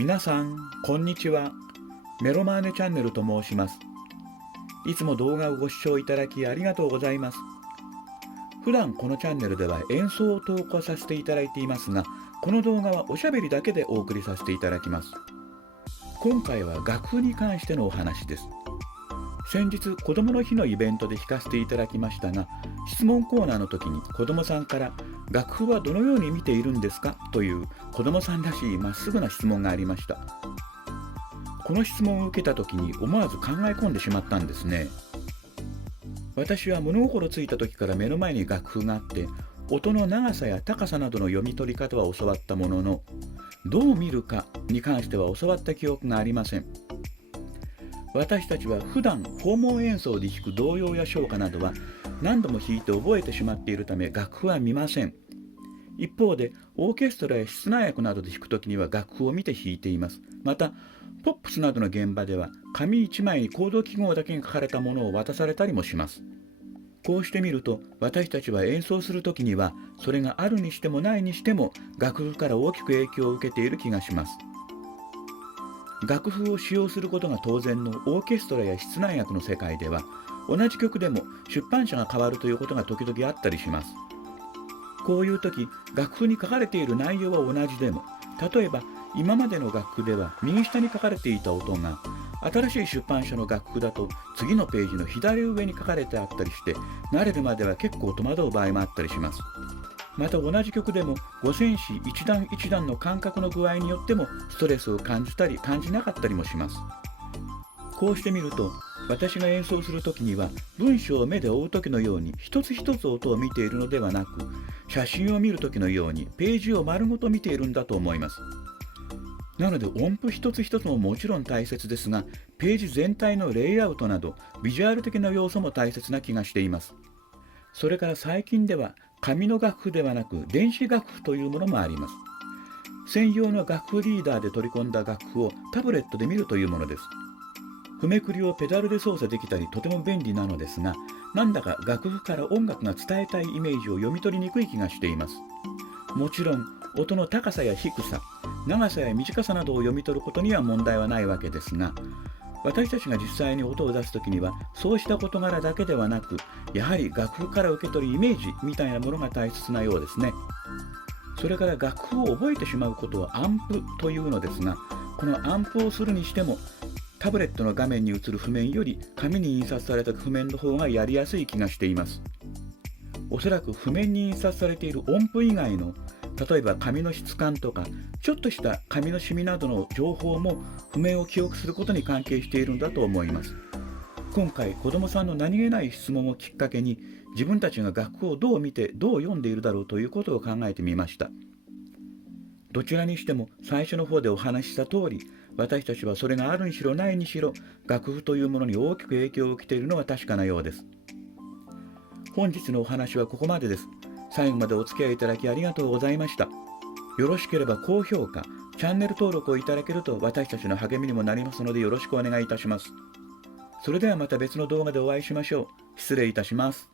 皆さん、こんにちは。メロマーネチャンネルと申します。いつも動画をご視聴いただきありがとうございます。普段このチャンネルでは演奏を投稿させていただいていますが、この動画はおしゃべりだけでお送りさせていただきます。今回は楽譜に関してのお話です。先日、子どもの日のイベントで弾かせていただきましたが、質問コーナーの時に子どもさんから楽譜はどのように見ているんですかという子どもさんらしいまっすぐな質問がありました。この質問を受けた時に思わず考え込んでしまったんですね。私は物心ついた時から目の前に楽譜があって、音の長さや高さなどの読み取り方は教わったものの、どう見るかに関しては教わった記憶がありません。私たちは普段訪問演奏で弾く童謡や唱歌などは何度も弾いて覚えてしまっているため楽譜は見ません。一方でオーケストラや室内楽などで弾くときには楽譜を見て弾いています。またポップスなどの現場では紙一枚にコード記号だけが書かれたものを渡されたりもします。こうしてみると私たちは演奏するときにはそれがあるにしてもないにしても楽譜から大きく影響を受けている気がします。楽譜を使用することが当然のオーケストラや室内楽の世界では同じ曲でも出版社が変わるということが時々あったりします。こういう時楽譜に書かれている内容は同じでも、例えば今までの楽譜では右下に書かれていた音が新しい出版社の楽譜だと次のページの左上に書かれてあったりして慣れるまでは結構戸惑う場合もあったりします。また同じ曲でも五線紙一段一段の間隔の具合によってもストレスを感じたり感じなかったりもします。こうしてみると私が演奏するときには文章を目で追うときのように一つ一つ音を見ているのではなく、写真を見るときのようにページを丸ごと見ているんだと思います。なので音符一つ一つももちろん大切ですが、ページ全体のレイアウトなどビジュアル的な要素も大切な気がしています。それから最近では紙の楽譜ではなく電子楽譜というものもあります。専用の楽譜リーダーで取り込んだ楽譜をタブレットで見るというものです。譜めくりをペダルで操作できたりとても便利なのですが、なんだか楽譜から音楽が伝えたいイメージを読み取りにくい気がしています。もちろん音の高さや低さ、長さや短さなどを読み取ることには問題はないわけですが、私たちが実際に音を出すときにはそうした事柄だけではなく、やはり楽譜から受け取るイメージみたいなものが大切なようですね。それから楽譜を覚えてしまうことをアンプというのですが、このアンプをするにしてもタブレットの画面に映る譜面より紙に印刷された譜面の方がやりやすい気がしています。おそらく譜面に印刷されている音符以外の、例えば紙の質感とかちょっとした紙のシミなどの情報も譜面を記憶することに関係しているんだと思います。今回子どもさんの何気ない質問をきっかけに自分たちが楽譜をどう見てどう読んでいるだろうということを考えてみました。どちらにしても最初の方でお話しした通り、私たちはそれがあるにしろないにしろ楽譜というものに大きく影響を受けているのは確かなようです。本日のお話はここまでです。最後までお付き合いいただきありがとうございました。よろしければ高評価、チャンネル登録をいただけると私たちの励みにもなりますのでよろしくお願いいたします。それではまた別の動画でお会いしましょう。失礼いたします。